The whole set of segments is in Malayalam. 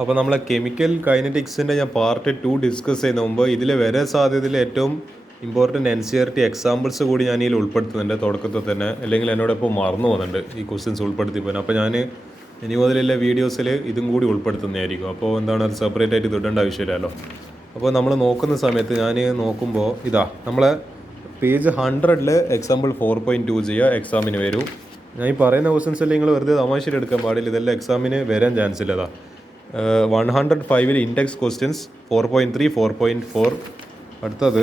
അപ്പോൾ നമ്മളെ കെമിക്കൽ കൈനറ്റിക്സിൻ്റെ ഞാൻ പാർട്ട് 2 ഡിസ്കസ് ചെയ്യുന്ന മുമ്പ് ഇതിൽ വരാൻ സാധ്യതയിൽ ഏറ്റവും ഇമ്പോർട്ടൻറ്റ് NCERT എക്സാമ്പിൾസ് കൂടി ഞാൻ ഇതിൽ ഉൾപ്പെടുത്തുന്നുണ്ട് തുടക്കത്തിൽ തന്നെ. അല്ലെങ്കിൽ എന്നോട് ഇപ്പോൾ മറന്നു പോകുന്നുണ്ട് ഈ ക്വസ്റ്റ്യൻസ് ഉൾപ്പെടുത്തിപ്പോയി. അപ്പോൾ ഞാൻ ഇനി മുതലുള്ള വീഡിയോസിൽ ഇതും കൂടി ഉൾപ്പെടുത്തുന്നതായിരിക്കും. അപ്പോൾ എന്താണ് അത് സെപ്പറേറ്റ് ആയിട്ട് ഇടേണ്ട ആവശ്യമില്ലല്ലോ. അപ്പോൾ നമ്മൾ നോക്കുന്ന സമയത്ത് ഞാൻ നോക്കുമ്പോൾ ഇതാ നമ്മളെ പേജ് 100-ൽ എക്സാമ്പിൾ 4.2 ചെയ്യുക, എക്സാമിന് വരും. ഞാൻ ഈ പറയുന്ന ക്വസ്റ്റ്യൻസ് എല്ലാം നിങ്ങൾ വെറുതെ തമാശയിൽ എടുക്കാൻ പാടില്ല, ഇതെല്ലാം എക്സാമിന് വരാൻ ചാൻസ് ഇല്ലതാ. 105-ൽ ഇൻഡെക്സ് ക്വസ്റ്റ്യൻസ് 4.3, 4.4. അടുത്തത്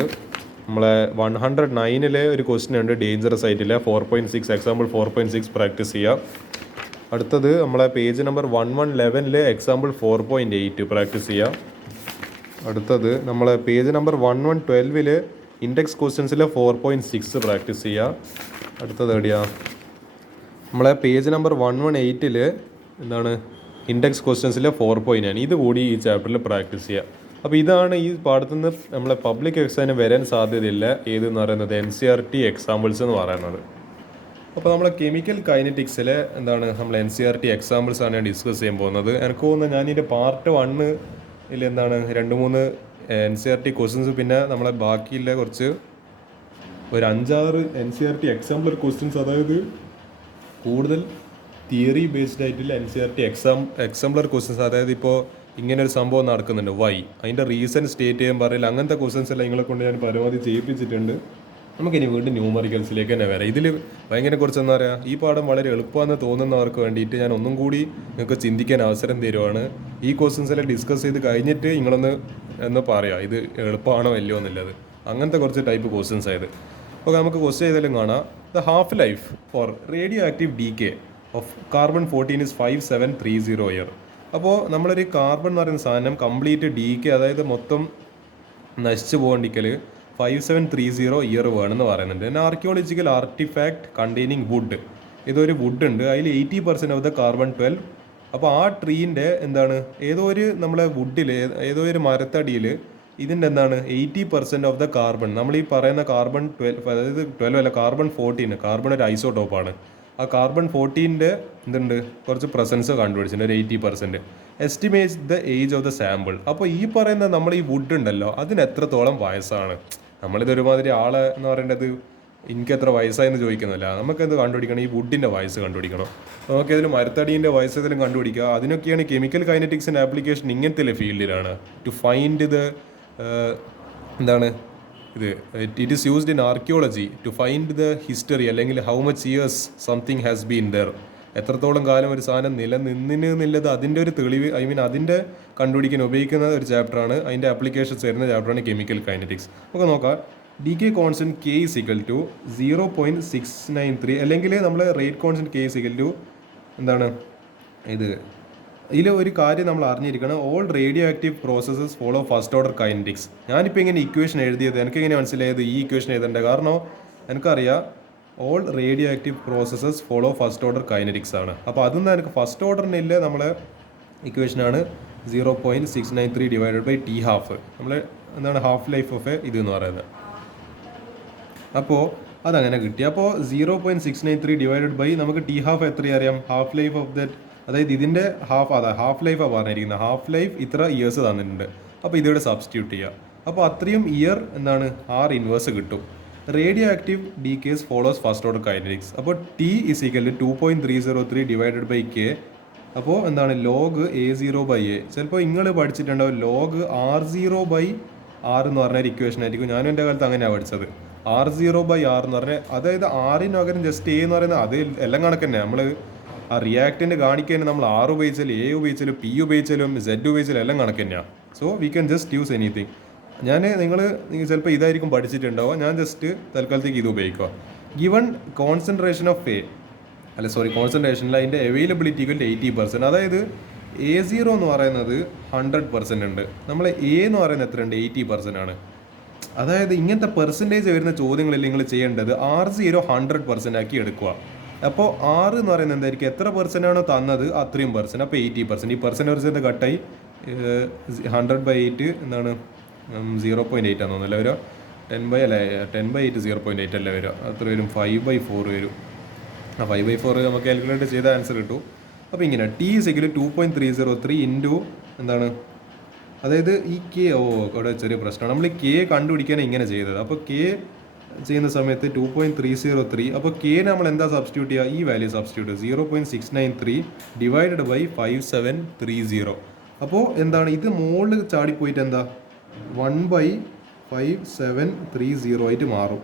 നമ്മളെ 109-ലെ ഒരു ക്വസ്റ്റ്യൻ ഉണ്ട് ഡേഞ്ചറസ് ആയിട്ടില്ല, 4.6, എക്സാമ്പിൾ 4.6 പ്രാക്ടീസ് ചെയ്യുക. അടുത്തത് നമ്മളെ പേജ് നമ്പർ 1111-ലെ എക്സാമ്പിൾ 4.8 പ്രാക്ടീസ് ചെയ്യുക. അടുത്തത് നമ്മളെ പേജ് നമ്പർ 1112-ൽ ഇൻഡെക്സ് ക്വസ്റ്റ്യൻസിലെ 4.6 പ്രാക്ടീസ് ചെയ്യുക. അടുത്തത് എവിടെയാ നമ്മളെ പേജ് നമ്പർ 118-ൽ എന്താണ് ഇൻഡെക്സ് ക്വസ്റ്റ്യൻസിലെ 4.9. ഇത് കൂടി ഈ ചാപ്റ്ററിൽ പ്രാക്ടീസ് ചെയ്യുക. അപ്പോൾ ഇതാണ് ഈ പാഠത്തു നിന്ന് നമ്മളെ പബ്ലിക് എക്സാമിന് വരാൻ സാധ്യതയില്ല ഏതെന്ന് പറയുന്നത് NCERT എക്സാമ്പിൾസ് എന്ന് പറയുന്നത്. അപ്പോൾ നമ്മളെ കെമിക്കൽ കൈനറ്റിക്സിലെ എന്താണ് നമ്മൾ NCERT എക്സാമ്പിൾസ് ആണ് ഡിസ്കസ് ചെയ്യാൻ പോകുന്നത്. എനിക്ക് തോന്നുന്നത് ഞാൻ ഇതിൻ്റെ പാർട്ട് 1-ൽ എന്താണ് 2-3 NCERT ക്വസ്റ്റ്യൻസ്, പിന്നെ നമ്മളെ ബാക്കിയുള്ള കുറച്ച് ഒരു 5-6 NCERT എക്സാമ്പിളർ ക്വസ്റ്റ്യൻസ്, അതായത് കൂടുതൽ തിയറി ബേസ്ഡ് ആയിട്ടുള്ള NCERT എക്സാമ്പിളർ ക്വസ്റ്റ്യൻസ്, അതായത് ഇപ്പോൾ ഇങ്ങനെ ഒരു സംഭവം നടക്കുന്നുണ്ട്, വൈ, അതിൻ്റെ റീസൺ സ്റ്റേറ്റ് ചെയ്യാൻ പറയില്ല, അങ്ങനത്തെ ക്വസ്റ്റ്യൻസ് എല്ലാം നിങ്ങളെ കൊണ്ട് ഞാൻ പരമാവധി ചെയ്യിപ്പിച്ചിട്ടുണ്ട്. നമുക്കിനി വീണ്ടും ന്യൂമറിക്കൽസിലേക്ക് തന്നെ വരാം. ഇതിൽ ഭയങ്കര കുറച്ച് എന്താ പറയുക, ഈ പാഠം വളരെ എളുപ്പമാണെന്ന് തോന്നുന്നവർക്ക് വേണ്ടിയിട്ട് ഞാൻ ഒന്നും കൂടി നിങ്ങൾക്ക് ചിന്തിക്കാൻ അവസരം തരുവാണ്. ഈ ക്വസ്റ്റ്യൻസ് എല്ലാം ഡിസ്കസ് ചെയ്ത് കഴിഞ്ഞിട്ട് നിങ്ങളൊന്ന് പറയാം ഇത് എളുപ്പമാണോ അല്ലയോ എന്നുള്ളത്. അങ്ങനത്തെ കുറച്ച് ടൈപ്പ് ക്വസ്റ്റ്യൻസ് ആയത്. അപ്പോൾ നമുക്ക് ക്വസ്റ്റ്യൻ ചെയ്താലും കാണാം. The half life for radio active decay of carbon 14 is 5730 year. അപ്പോൾ നമ്മളൊരു കാർബൺ എന്ന് പറയുന്ന സാധനം കംപ്ലീറ്റ് ഡീകെ, അതായത് മൊത്തം നശിച്ചു പോകണ്ടിക്കൽ 5730 ഇയർ വേണമെന്ന് പറയുന്നുണ്ട്. പിന്നെ ആർക്കിയോളജിക്കൽ ആർട്ടിഫാക്ട് കണ്ടെയ്നിങ് വുഡ്, ഇതൊരു വുഡ് ഉണ്ട്, അതിൽ 80% ഓഫ് ദ കാർബൺ 12. അപ്പോൾ ആ ട്രീൻ്റെ എന്താണ് ഏതോ ഒരു നമ്മളെ വുഡിൽ ഏതോ ഒരു മരത്തടിയിൽ ഇതിൻ്റെ എന്താണ് 80% ഓഫ് ദ കാർബൺ, നമ്മൾ ഈ പറയുന്ന കാർബൺ 12, അതായത് 12 അല്ല കാർബൺ 14, കാർബൺ ഒരു ഐസോട്ടോപ്പാണ്. ആ കാർബൺ 14-ൻ്റെ എന്തുണ്ട് കുറച്ച് പ്രസൻസ് കണ്ടുപിടിച്ചിട്ടുണ്ട്, ഒരു 80%. Estimate the age of the sample. അപ്പോൾ ഈ പറയുന്ന നമ്മൾ ഈ വുഡ് ഉണ്ടല്ലോ അതിന് എത്രത്തോളം വയസ്സാണ്. നമ്മളിതൊരുമാതിരി ആളെ എന്ന് പറയേണ്ടത് എനിക്ക് എത്ര വയസ്സായെന്ന് ചോദിക്കുന്നില്ല, നമുക്കത് കണ്ടുപിടിക്കണം, ഈ വുഡിൻ്റെ വയസ്സ് കണ്ടുപിടിക്കണം. നമുക്കതിൽ മരത്തടീൻ്റെ വയസ്സ് ഇതിലും കണ്ടുപിടിക്കുക. അതിനൊക്കെയാണ് കെമിക്കൽ കൈനറ്റിക്സിൻ്റെ ആപ്ലിക്കേഷൻ ഇങ്ങനത്തെ ഫീൽഡിലാണ്. ടു ഫൈൻഡ് ദ എന്താണ് ഇത് it is used in archaeology to find the history, അല്ലെങ്കിൽ how much years something has been there, എത്രത്തോളം കാലം ഒരു സാധനം നിലനിന്നിന്നുള്ളത് അതിൻ്റെ ഒരു തെളിവ്, അതിൻ്റെ കണ്ടുപിടിക്കാൻ ഉപയോഗിക്കുന്ന ഒരു ചാപ്റ്ററാണ്. അതിൻ്റെ ആപ്ലിക്കേഷൻസ് വരുന്ന ചാപ്റ്ററാണ് കെമിക്കൽ കൈനറ്റിക്സ്. നമുക്ക് നോക്കാം. Decay constant K is equal to 0.693, അല്ലെങ്കിൽ നമ്മൾ rate constant K is equal to എന്താണ് ഇത്. ഇതിൽ ഒരു കാര്യം നമ്മൾ അറിഞ്ഞിരിക്കണം, all radio active processes follow first order kinetics. ഞാനിപ്പോൾ ഇങ്ങനെ ഇക്വേഷൻ എഴുതിയത് എനിക്കെങ്ങനെ മനസ്സിലായത് ഈ ഇക്വേഷൻ എഴുതേണ്ടത്, കാരണം എനിക്കറിയാം all radio active processes follow first order kinetics ആണ്. അപ്പോൾ അതൊന്നും എനിക്ക് ഫസ്റ്റ് ഓർഡറിനില്ല, നമ്മളെ ഇക്വേഷനാണ് 0.693 ഡിവൈഡഡ് ബൈ T ഹാഫ്, നമ്മൾ എന്താണ് ഹാഫ് ലൈഫ് ഓഫ് ഇത് എന്ന് പറയുന്നത്. അപ്പോൾ അതങ്ങനെ കിട്ടി. അപ്പോൾ 0.693 ഡിവൈഡഡ് ബൈ നമുക്ക് T ഹാഫ് എത്ര അറിയാം, ഹാഫ് ലൈഫ് ഓഫ് ദറ്റ്, അതായത് ഇതിൻ്റെ ഹാഫ്, അതാ ഹാഫ് ലൈഫാണ് പറഞ്ഞിരിക്കുന്നത്, ഹാഫ് ലൈഫ് ഇത്ര ഇയേഴ്സ് തന്നിട്ടുണ്ട്. അപ്പോൾ ഇതിവിടെ സബ്സ്റ്റിറ്റ്യൂട്ട് ചെയ്യുക. അപ്പോൾ അത്രയും ഇയർ എന്താണ് R ഇൻവേഴ്സ് കിട്ടും. Radioactive decays follows first order kinetics. അപ്പോൾ T is equal to 2.303 divided by K. അപ്പോൾ എന്താണ് ലോഗ് A0/A. ചിലപ്പോൾ നിങ്ങൾ പഠിച്ചിട്ടുണ്ടാവും ലോഗ് R0/R എന്ന് പറഞ്ഞൊരു ഇക്വേഷൻ ആയിരിക്കും. ഞാനും എൻ്റെ കാലത്ത് അങ്ങനെയാണ് പഠിച്ചത്. R0/R എന്ന് പറഞ്ഞാൽ അതായത് ആറിന് പകരം ജസ്റ്റ് A എന്ന് പറയുന്നത് അത് എല്ലാം കണക്ക് തന്നെ. നമ്മൾ ആ റിയാക്റ്റൻ്റ് കാണിക്കാൻ നമ്മൾ R ഉപയോഗിച്ചാലും A ഉപയോഗിച്ചാലും P ഉപയോഗിച്ചാലും Z ഉപയോഗിച്ചാലും എല്ലാം കണക്ക് തന്നെയാണ്. So we can just use anything. നിങ്ങൾ ചിലപ്പോൾ ഇതായിരിക്കും പഠിച്ചിട്ടുണ്ടാവുക, ഞാൻ ജസ്റ്റ് തൽക്കാലത്തേക്ക് ഇത് ഉപയോഗിക്കുക. ഗിവൺ കോൺസെൻട്രേഷൻ ഓഫ് കോൺസെൻട്രേഷനിൽ അതിൻ്റെ അവൈലബിലിറ്റി 80%, അതായത് A0 എന്ന് പറയുന്നത് 100% ഉണ്ട്, നമ്മൾ A എന്ന് പറയുന്നത് എത്ര ഉണ്ട് 80% ആണ്. അതായത് ഇങ്ങനത്തെ പെർസെൻറ്റേജ് വരുന്ന ചോദ്യങ്ങളിൽ നിങ്ങൾ ചെയ്യേണ്ടത് R0 100% ആക്കി എടുക്കുക. അപ്പോൾ R എന്ന് പറയുന്നത് എന്തായിരിക്കും, എത്ര പെർസെൻ്റ് ആണോ തന്നത് അത്രയും പെർസെൻറ്റ്, അപ്പോൾ 80%. ഈ പെർസെൻറ്റ് കട്ടായി 100/8 എന്താണ് 0.8 ആണെന്ന് തോന്നുന്നില്ല വരിക, 10/8 0.8 അല്ല വരിക, അത്ര വരും 5/4 വരും. ആ 5/4 നമുക്ക് കാൽക്കുലേറ്റ് ചെയ്ത ആൻസർ കിട്ടും. അപ്പോൾ ഇങ്ങനെ T is equal to 2.303 into എന്താണ്, അതായത് ഈ കെ അവിടെ ചെറിയ പ്രശ്നമാണ്. നമ്മൾ കെ കണ്ടുപിടിക്കാൻ ഇങ്ങനെ ചെയ്തത്. അപ്പോൾ കെ ചെയ്യുന്ന സമയത്ത് 2.303. അപ്പോൾ കെ നമ്മൾ എന്താ സബ്സ്റ്റിറ്റ്യൂട്ട് ചെയ്യുക, ഈ വാല്യൂ സബ്സ്റ്റിറ്റ്യൂട്ട് 0.693 ഡിവൈഡഡ് ബൈ 5730. അപ്പോൾ എന്താണ് ഇത് മുകളിൽ ചാടിപ്പോയിട്ട് എന്താ 1/5730 ആയിട്ട് മാറും.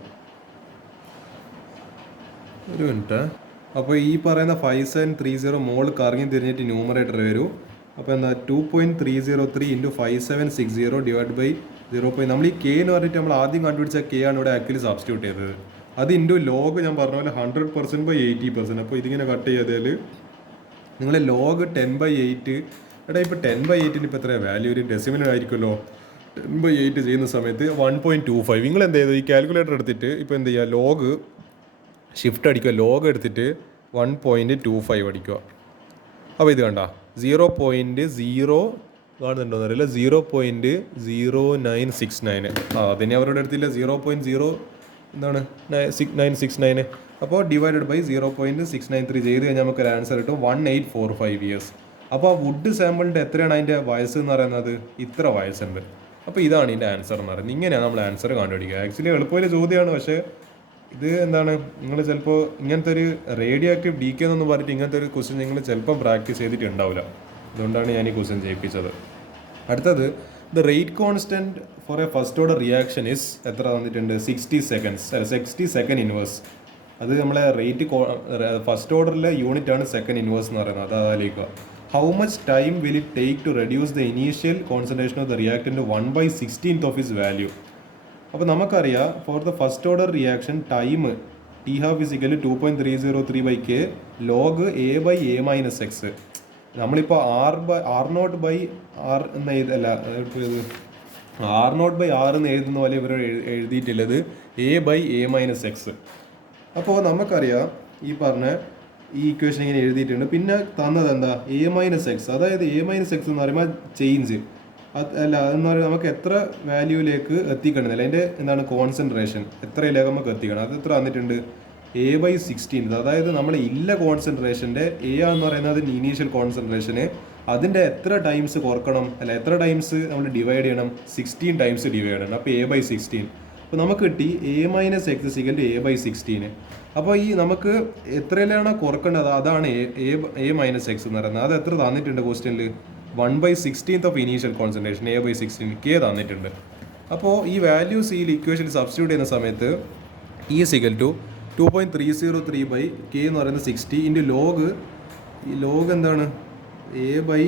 ഒരു മിനിറ്റ്. അപ്പോൾ ഈ പറയുന്ന 5730 മുകളിൽ കറങ്ങി തിരിഞ്ഞിട്ട് ന്യൂമറേറ്റർ വരും. അപ്പോൾ എന്താ 2.303 ഇൻറ്റു 5760 ഡിവൈഡ് ബൈ 0. നമ്മൾ ഈ കെ എന്ന് പറഞ്ഞിട്ട് നമ്മൾ ആദ്യം കണ്ടുപിടിച്ച കെ ആണ് ഇവിടെ ആക്ച്വലി സബ്സ്റ്റിറ്റ്യൂട്ട് ചെയ്തത്. അത് ഇൻറ്റു ലോഗ് ഞാൻ പറഞ്ഞ പോലെ 100% ബൈ 80%. അപ്പോൾ ഇതിങ്ങനെ കട്ട് ചെയ്താൽ നിങ്ങൾ ലോഗ് 10/8. എടാ ഇപ്പോൾ 10/8 ഇപ്പോൾ എത്ര വാല്യൂ, ഒരു ഡെസിമലായിരിക്കുമല്ലോ. 10/8 ചെയ്യുന്ന സമയത്ത് 1.25. നിങ്ങൾ എന്ത് ചെയ്തു, ഈ കാൽക്കുലേറ്റർ എടുത്തിട്ട് ഇപ്പോൾ എന്ത് ചെയ്യുക, ലോഗ് ഷിഫ്റ്റ് അടിക്കുക, ലോഗ് എടുത്തിട്ട് 1.25 അടിക്കുക. അപ്പോൾ ഇത് കണ്ട 0.0 കാണുന്നുണ്ടോന്ന് അറിയില്ല, 0.0969. അതിനെ അവരോട് എടുത്തില്ല, 0.0 എന്താണ് 969. അപ്പോൾ ഡിവൈഡഡ് ബൈ 0.693 ചെയ്ത് കഴിഞ്ഞാൽ നമുക്ക് ഒരു ആൻസർ കിട്ടും 1845 ഇയേഴ്സ്. അപ്പോൾ ആ വുഡ് സാമ്പിളിൻ്റെ എത്രയാണ് അതിൻ്റെ വയസ്സ് എന്ന് പറയുന്നത്, ഇത്ര വയസ്സുണ്ട്. അപ്പോൾ ഇതാണ് ഇതിൻ്റെ ആൻസർ എന്ന് പറയുന്നത്. ഇങ്ങനെയാണ് നമ്മൾ ആൻസർ കണ്ടുപിടിക്കുക. ആക്ച്വലി എളുപ്പമുള്ള ചോദ്യമാണ്, പക്ഷേ ഇത് എന്താണ്, നിങ്ങൾ ചിലപ്പോൾ ഇങ്ങനത്തെ ഒരു റേഡിയോ ആക്റ്റീവ് ഡി കെ എന്നൊന്നും പറഞ്ഞിട്ട് ഇങ്ങനത്തെ ഒരു ക്വസ്റ്റ്യൻ നിങ്ങൾ ചിലപ്പം പ്രാക്ടീസ് ചെയ്തിട്ട് ഉണ്ടാവില്ല. അതുകൊണ്ടാണ് ഞാൻ ഈ ക്വസ്റ്റ്യൻ ചെയ്യിപ്പിച്ചത്. അടുത്തത്, the rate constant four a first order reaction is എത്ര തന്നിട്ടുണ്ട്, 60 സെക്കൻഡ്സ്, അല്ല 60 സെക്കൻഡ് ഇൻവേഴ്സ്. അത് നമ്മളെ റേറ്റ് ഫസ്റ്റ് ഓർഡറിലെ യൂണിറ്റ് ആണ് സെക്കൻഡ് ഇൻവേഴ്സ് എന്ന് പറയുന്നത്. അത് ആലോചിക്കുക. How much time will it take to reduce the initial concentration of the reactant 1/16 of its value. അപ്പോൾ നമുക്കറിയാം for the first order reaction time t half is equal 2.303/k log a by a minus x. നമ്മളിപ്പോൾ R0/R എന്ന് എഴുതല്ല, R0/R എന്ന് എഴുതുന്ന പോലെ ഇവർ എഴുതിയിട്ടുള്ളത് a by a minus x. അപ്പോൾ നമുക്കറിയാം ഈ പറഞ്ഞ ഈ ഇക്വേഷൻ ഇങ്ങനെ എഴുതിയിട്ടുണ്ട്. പിന്നെ തന്നത് എന്താ, എ മൈനസ് എക്സ്. അതായത് എ മൈനസ് എക്സ് എന്ന് പറയുമ്പോൾ ചേഞ്ച് അതെന്ന് പറയുന്നത് നമുക്ക് എത്ര വാല്യൂവിലേക്ക് എത്തിക്കണമെന്നില്ല, അതിൻ്റെ എന്താണ് കോൺസെൻട്രേഷൻ എത്രയിലേക്ക് നമുക്ക് എത്തിക്കണം. അത് എത്ര തന്നിട്ടുണ്ട്, A/16. അതായത് നമ്മൾ ഇല്ല കോൺസെൻട്രേഷൻ്റെ എ എന്ന് പറയുന്നത് ഇനീഷ്യൽ കോൺസെൻട്രേഷന്, അതിൻ്റെ എത്ര ടൈംസ് കുറക്കണം, അല്ല എത്ര ടൈംസ് നമ്മൾ ഡിവൈഡ് ചെയ്യണം, 16 ടൈംസ് ഡിവൈഡ് ചെയ്യണം. അപ്പോൾ A/16. അപ്പോൾ നമുക്ക് കിട്ടി A - X = A/16. അപ്പോൾ ഈ നമുക്ക് എത്രയിലാണ് കുറക്കേണ്ടത്, അതാണ് A - X എന്ന് പറയുന്നത്. അത് എത്ര തന്നിട്ടുണ്ട് ക്വസ്റ്റ്യനിൽ, 1/16 of initial concentration, A/16 K തന്നിട്ടുണ്ട്. അപ്പോൾ ഈ വാല്യൂസ് ഈ ഇക്വേഷനിൽ സബ്സ്റ്റിറ്റ്യൂട്ട് ചെയ്യുന്ന സമയത്ത് E = 2.303/K എന്ന് പറയുന്നത് 60 ഇൻറ്റു ലോഗ്, ഈ ലോഗ് എന്താണ് A/A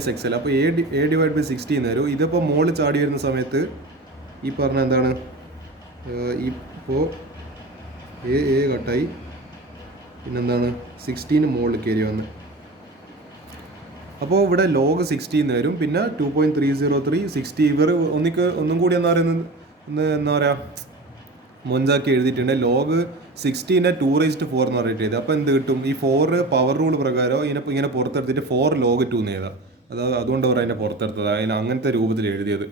- X അല്ല. അപ്പോൾ A/60 എന്ന് വരും. ഇതിപ്പോൾ മോള് ചാടി വരുന്ന സമയത്ത് ഈ പറഞ്ഞ എന്താണ്, ഇപ്പോൾ A കട്ടായി, പിന്നെന്താണ് 16 മുകളിൽ കയറി വന്ന്. അപ്പോൾ ഇവിടെ ലോഗ് 60 എന്ന് വരും. പിന്നെ 2.303 60 ഇവർ ഒന്നും കൂടി എന്താ പറയുന്നത്, എന്താ പറയുക, മൊഞ്ചാക്കി എഴുതിയിട്ടുണ്ട്. ലോഗ് 60നെ 2/4 എന്ന് പറഞ്ഞിട്ട് എഴുതി. അപ്പോൾ എന്ത് കിട്ടും, ഈ 4 പവർ റൂൾ പ്രകാരം ഇങ്ങനെ പുറത്തെടുത്തിട്ട് 4 log 2 എന്ന് എഴുതാം. അതുകൊണ്ട് അവർ അതിനെ പുറത്തെടുത്തത്, അതിന് അങ്ങനത്തെ രൂപത്തിൽ എഴുതിയത്.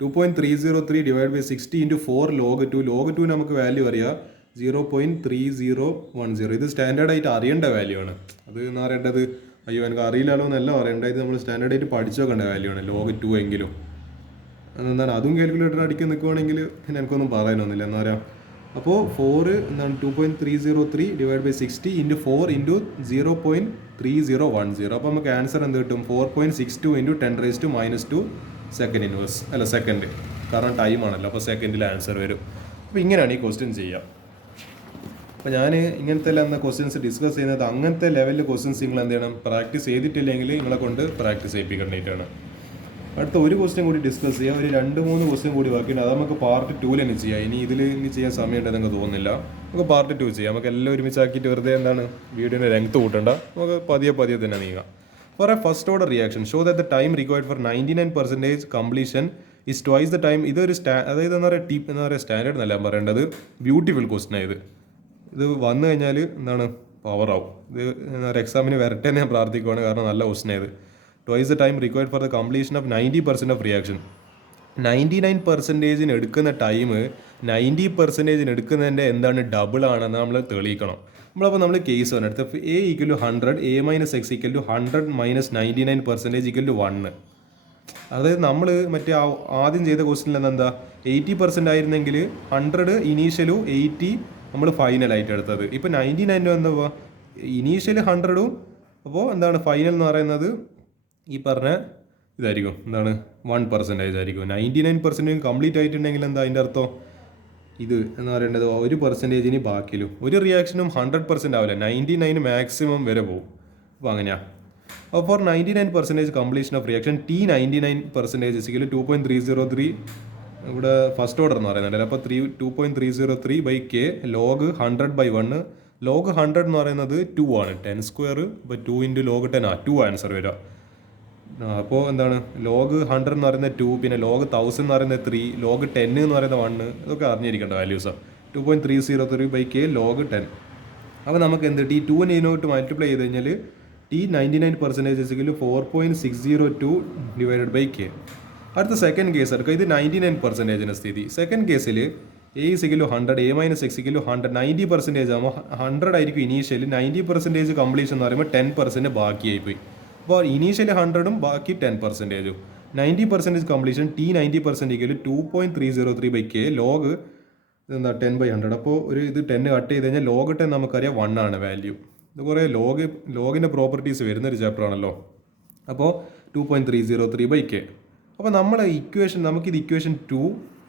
2.303 divide by 60 into 4 log 2. log 2 നമുക്ക് വാല്യൂ അറിയാം 0.3010. ഇത് സ്റ്റാൻഡേർഡായിട്ട് അറിയേണ്ട വാല്യൂ ആണ്. അത് എന്ന് പറയേണ്ടത്, അയ്യോ എനിക്ക് അറിയില്ലല്ലോ എന്നല്ല പറയേണ്ടത്, ഇത് നമ്മൾ സ്റ്റാൻഡേർഡായിട്ട് പഠിച്ചു വെക്കേണ്ട വാല്യൂ ആണ് log 2 എങ്കിലും. അതെന്താണ്, അതും കാൽക്കുലേറ്റർ അടിക്കാൻ നിൽക്കുവാണെങ്കിൽ എനിക്കൊന്നും പറയാനൊന്നുമില്ല, എന്താ പറയുക. അപ്പോൾ 4 എന്താണ് 2.303 ഡിവൈഡ് ബൈ 60 ഇൻറ്റു 4 ഇൻറ്റു 0.3010. അപ്പോൾ നമുക്ക് ആൻസർ എന്ത് കിട്ടും, 4.62 ഇൻറ്റു 10⁻², സെക്കൻഡ് ഇൻവേഴ്സ്, അല്ല സെക്കൻഡ്, കാരണം ടൈം ആണല്ലോ. അപ്പോൾ സെക്കൻഡിൽ ആൻസർ വരും. അപ്പോൾ ഇങ്ങനെയാണ് ഈ ക്വസ്റ്റ്യൻ ചെയ്യുക. അപ്പോൾ ഞാൻ ഇങ്ങനത്തെ എല്ലാം ക്വസ്റ്റ്യൻസ് ഡിസ്കസ് ചെയ്യുന്നത് അങ്ങനത്തെ ലെവലിൽ ക്വസ്റ്റ്യൻസ് നിങ്ങൾ എന്ത് ചെയ്യണം, പ്രാക്ടീസ് ചെയ്തിട്ടില്ലെങ്കിൽ നിങ്ങളെ കൊണ്ട് പ്രാക്ടീസ് ചെയ്യിപ്പിക്കേണ്ടിയിട്ടാണ്. അടുത്ത ഒരു ക്വസ്റ്റ്യൻ കൂടി ഡിസ്കസ് ചെയ്യാം. ഒരു 2-3 ക്വസ്റ്റ്യൻ കൂടി ബാക്കിയുണ്ട്. അത് നമുക്ക് പാർട്ട് 2 തന്നെ ചെയ്യാം. ഇതിൽ ചെയ്യാൻ സമയമുണ്ടെന്ന് എനിക്ക് തോന്നുന്നില്ല. നമുക്ക് പാർട്ട് 2 ചെയ്യാം. നമുക്ക് എല്ലാം ഒരുമിച്ചാക്കിയിട്ട് വെറുതെ എന്താണ് വീഡിയോൻ്റെ ലെങ്ത് കൂട്ടണ്ട, നമുക്ക് പതിയെ തന്നെ നീങ്ങാം. For a first order reaction show that the time required for 99% completion is twice the time. ഇതൊരു അതായത് എന്താ പറയുക സ്റ്റാൻഡേർഡ് എന്നല്ല പറയേണ്ടത്, ബ്യൂട്ടിഫുൾ ക്വസ്റ്റ്യൻ ആയത്. ഇത് വന്നു കഴിഞ്ഞാൽ എന്താണ് പവറാവും. ഇത് എന്താ പറയുക എക്സാമിന് വരട്ടെ എന്ന് ഞാൻ പ്രാർത്ഥിക്കുകയാണ്, കാരണം നല്ല ക്വസ്റ്റ്യൻ ആയത്. Twice the time required for the completion of 90% of reaction. 99% എടുക്കുന്ന ടൈം 90% എടുക്കുന്നതിൻ്റെ എന്താണ് ഡബിൾ ആണെന്ന് നമ്മൾ തെളിയിക്കണം. നമ്മൾ കേസ് പറഞ്ഞെടുത്ത് A equal to 100 A minus X equal to 100 minus 99% equal to 1. അതായത് നമ്മൾ മറ്റേ ആദ്യം ചെയ്ത ക്വസ്റ്റിനിൽ എന്താ 80% ആയിരുന്നെങ്കിൽ 100 ഇനീഷ്യലും 80 നമ്മൾ ഫൈനലായിട്ട് എടുത്തത്. ഇപ്പോൾ 99 എന്താ ഇനീഷ്യൽ 100ഉം അപ്പോൾ എന്താണ് ഫൈനൽ എന്ന് പറയുന്നത് ഈ പറഞ്ഞ ഇതായിരിക്കും, എന്താണ് 1% ആയിരിക്കും. 99% കംപ്ലീറ്റ് ആയിട്ടുണ്ടെങ്കിൽ എന്താ അതിൻ്റെ അർത്ഥം ഇത് എന്ന് പറയേണ്ടത് 1% ബാക്കിയിലും. ഒരു റിയാക്ഷനും 100% ആവില്ല, 99 മാക്സിമം വരെ പോകും. അപ്പോൾ അങ്ങനെയാണ്. അപ്പോൾ for 99% completion of reaction T99% is equal 2.303 ഇവിടെ ഫസ്റ്റ് ഓർഡർ എന്ന് പറയുന്നുണ്ടല്ലോ. അപ്പോൾ 2.303/k ലോഗ് 100/1. ലോഗ് 100 എന്ന് പറയുന്നത് 2 ആണ്, 10². അപ്പോൾ 2 × log 10 2 ആൻസർ വരിക. അപ്പോൾ എന്താണ് ലോഗ് 100 എന്ന് പറയുന്നത് 2, പിന്നെ ലോഗ് 1000 എന്ന് പറയുന്നത് 3, ലോഗ് 10 എന്ന് പറയുന്നത് 1. ഇതൊക്കെ അറിഞ്ഞിരിക്കേണ്ട വാല്യൂസാണ്. 2.303/k log 10. അപ്പോൾ നമുക്ക് എന്ത് T2 ഇതിനോട്ട് മൾട്ടിപ്ലൈ ചെയ്ത് കഴിഞ്ഞാൽ T99% ഇസിക്കൽ 4.602/k. അടുത്ത സെക്കൻഡ് കേസ് എടുക്കുക. ഇത് 99% സ്ഥിതി. സെക്കൻഡ് കേസിൽ A is equal 100 A minus X is equal 100 90% ആകുമ്പോൾ 100 ആയിരിക്കും ഇനീഷ്യലി. 90% കംപ്ലീഷൻ എന്ന് പറയുമ്പോൾ 10% ബാക്കിയായിപ്പോയി. അപ്പോൾ ഇനീഷ്യലി 100ഉം ബാക്കി 10%. 90% completion T90% equal 2.303/k log എന്താ 10/100. അപ്പോൾ ഇത് 10 കട്ട് ചെയ്ത് കഴിഞ്ഞാൽ ലോഗ് 10 നമുക്കറിയാം 1 ആണ് വാല്യൂ. ഇത് കുറേ ലോഗിൻ്റെ പ്രോപ്പർട്ടീസ് വരുന്നൊരു ചാപ്റ്റർ ആണല്ലോ. അപ്പോൾ 2.303/k. അപ്പോൾ നമ്മളെ ഇക്വേഷൻ നമുക്കിത് ഇക്വേഷൻ 2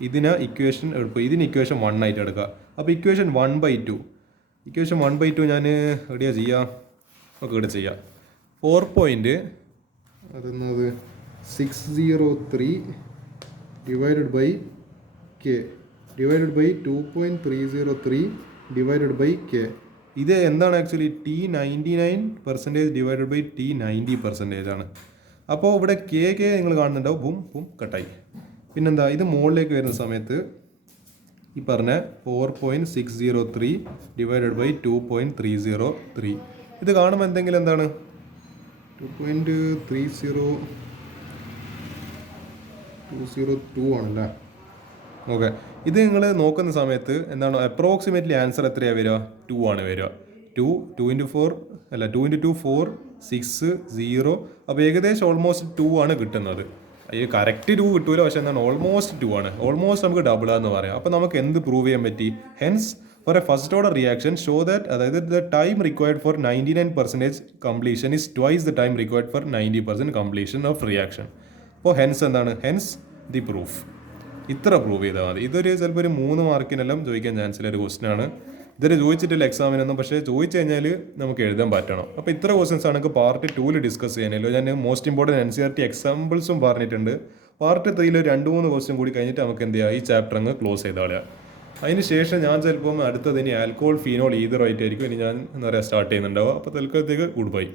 ഇതിന് ഇക്വേഷൻ എടുക്കും, ഇതിന് ഇക്വേഷൻ 1 ആയിട്ട് എടുക്കുക. അപ്പോൾ ഇക്വേഷൻ 1/2 ഞാൻ എവിടെയാണ് ചെയ്യുക, ഒക്കെ ഇവിടെ ചെയ്യാം. 4.603/k divided by 2.303/k. ഇത് എന്താണ് actually T99% divided by T90% ആണ്. അപ്പോൾ ഇവിടെ കെ നിങ്ങൾ കാണുന്നുണ്ടാവും, ബും കട്ടായി. പിന്നെന്താ ഇത് മുകളിലേക്ക് വരുന്ന സമയത്ത് ഈ പറഞ്ഞ 4.603 ഡിവൈഡഡ് ബൈ 2.303 ഇത് കാണുമ്പോൾ എന്തെങ്കിലും എന്താണ് 2.30202 ആണല്ലേ. ഓക്കെ, ഇത് നിങ്ങൾ നോക്കുന്ന സമയത്ത് എന്താണ് അപ്രോക്സിമേറ്റ്ലി ആൻസർ എത്രയാണ് വരിക? 2 ആണ് വരിക. 2 × 4 അല്ല 2 × 2 4 6 0. അപ്പോൾ ഏകദേശം ഓൾമോസ്റ്റ് 2 ആണ് കിട്ടുന്നത്. ഈ കറക്റ്റ് 2 കിട്ടൂല, പക്ഷെ എന്താണ് ഓൾമോസ്റ്റ് 2 ആണ്. ഓൾമോസ്റ്റ് നമുക്ക് ഡബിളാന്ന് പറയാം. അപ്പോൾ നമുക്ക് എന്ത് പ്രൂവ് ചെയ്യാൻ പറ്റി? Hence for a first order reaction show that, അതായത് the time required for 99% completion is twice the time required for 90% completion of reaction. അപ്പോൾ ഹെൻസ് എന്താണ്? Hence the proof. ഇത്ര പ്രൂവ് ചെയ്താൽ മതി. ഇതൊരു ചിലപ്പോൾ ഒരു 3 മാർക്കിനെല്ലാം ചോദിക്കാൻ ചാൻസ് ഉള്ള ഒരു ക്വസ്റ്റൻ ആണ്. ഇതൊരു ചോദിച്ചിട്ടില്ല എക്സാമിനൊന്നും, പക്ഷേ ചോദിച്ചു കഴിഞ്ഞാൽ നമുക്ക് എഴുതാൻ പറ്റണം. അപ്പോൾ ഇത്ര ക്വസ്റ്റൻസ് ആണ് പാർട്ട് 2 ഡിസ്കസ് ചെയ്യാനല്ലോ. ഞാൻ മോസ്റ്റ് ഇമ്പോർട്ടൻറ്റ് NCERT എക്സാമ്പിൾസും പറഞ്ഞിട്ടുണ്ട്. പാർട്ട് 3 2-3 ക്വസ്റ്റൻ കൂടി കഴിഞ്ഞിട്ട് നമുക്ക് എന്ത് ചെയ്യാം, ഈ ചാപ്റ്റർ അങ്ങ് ക്ലോസ് ചെയ്താൽ. അതിന് ശേഷം ഞാൻ ചിലപ്പം അടുത്തത് ഇനി ആൽക്കോഹോൾ ഫീനോൾ ഈതർ ആയിട്ടായിരിക്കും ഇനി ഞാൻ എന്താ പറയുക സ്റ്റാർട്ട് ചെയ്യുന്നുണ്ടാവുക. അപ്പോൾ തൽക്കാലത്തേക്ക് ഗുഡ് ബൈ.